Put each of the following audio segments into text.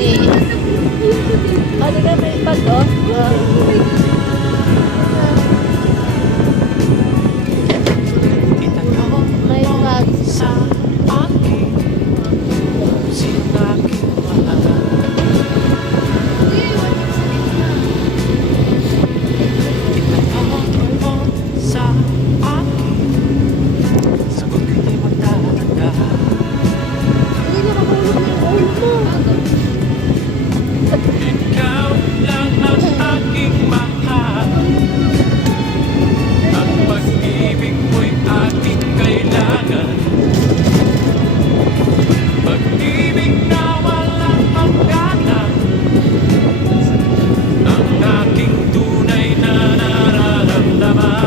ni... Ano ka may bag, oh? May bag. Sa akin, sinakit mahal. Itanong mo sa akin, sagot ko'y di magtatanda. Hindi na makahulog na yung ulo mo. Ikaw lang ang aking mahal. Ang pag-ibig mo'y aking kailangan. Pag-ibig na walang hangganan, ang aking tunay na nararamdaman.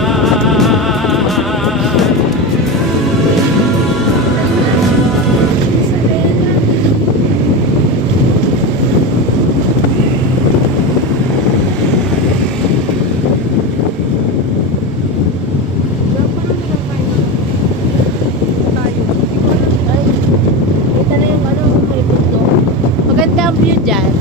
Ay, kita na yung ano, may bundok. Maganda ang view dyan.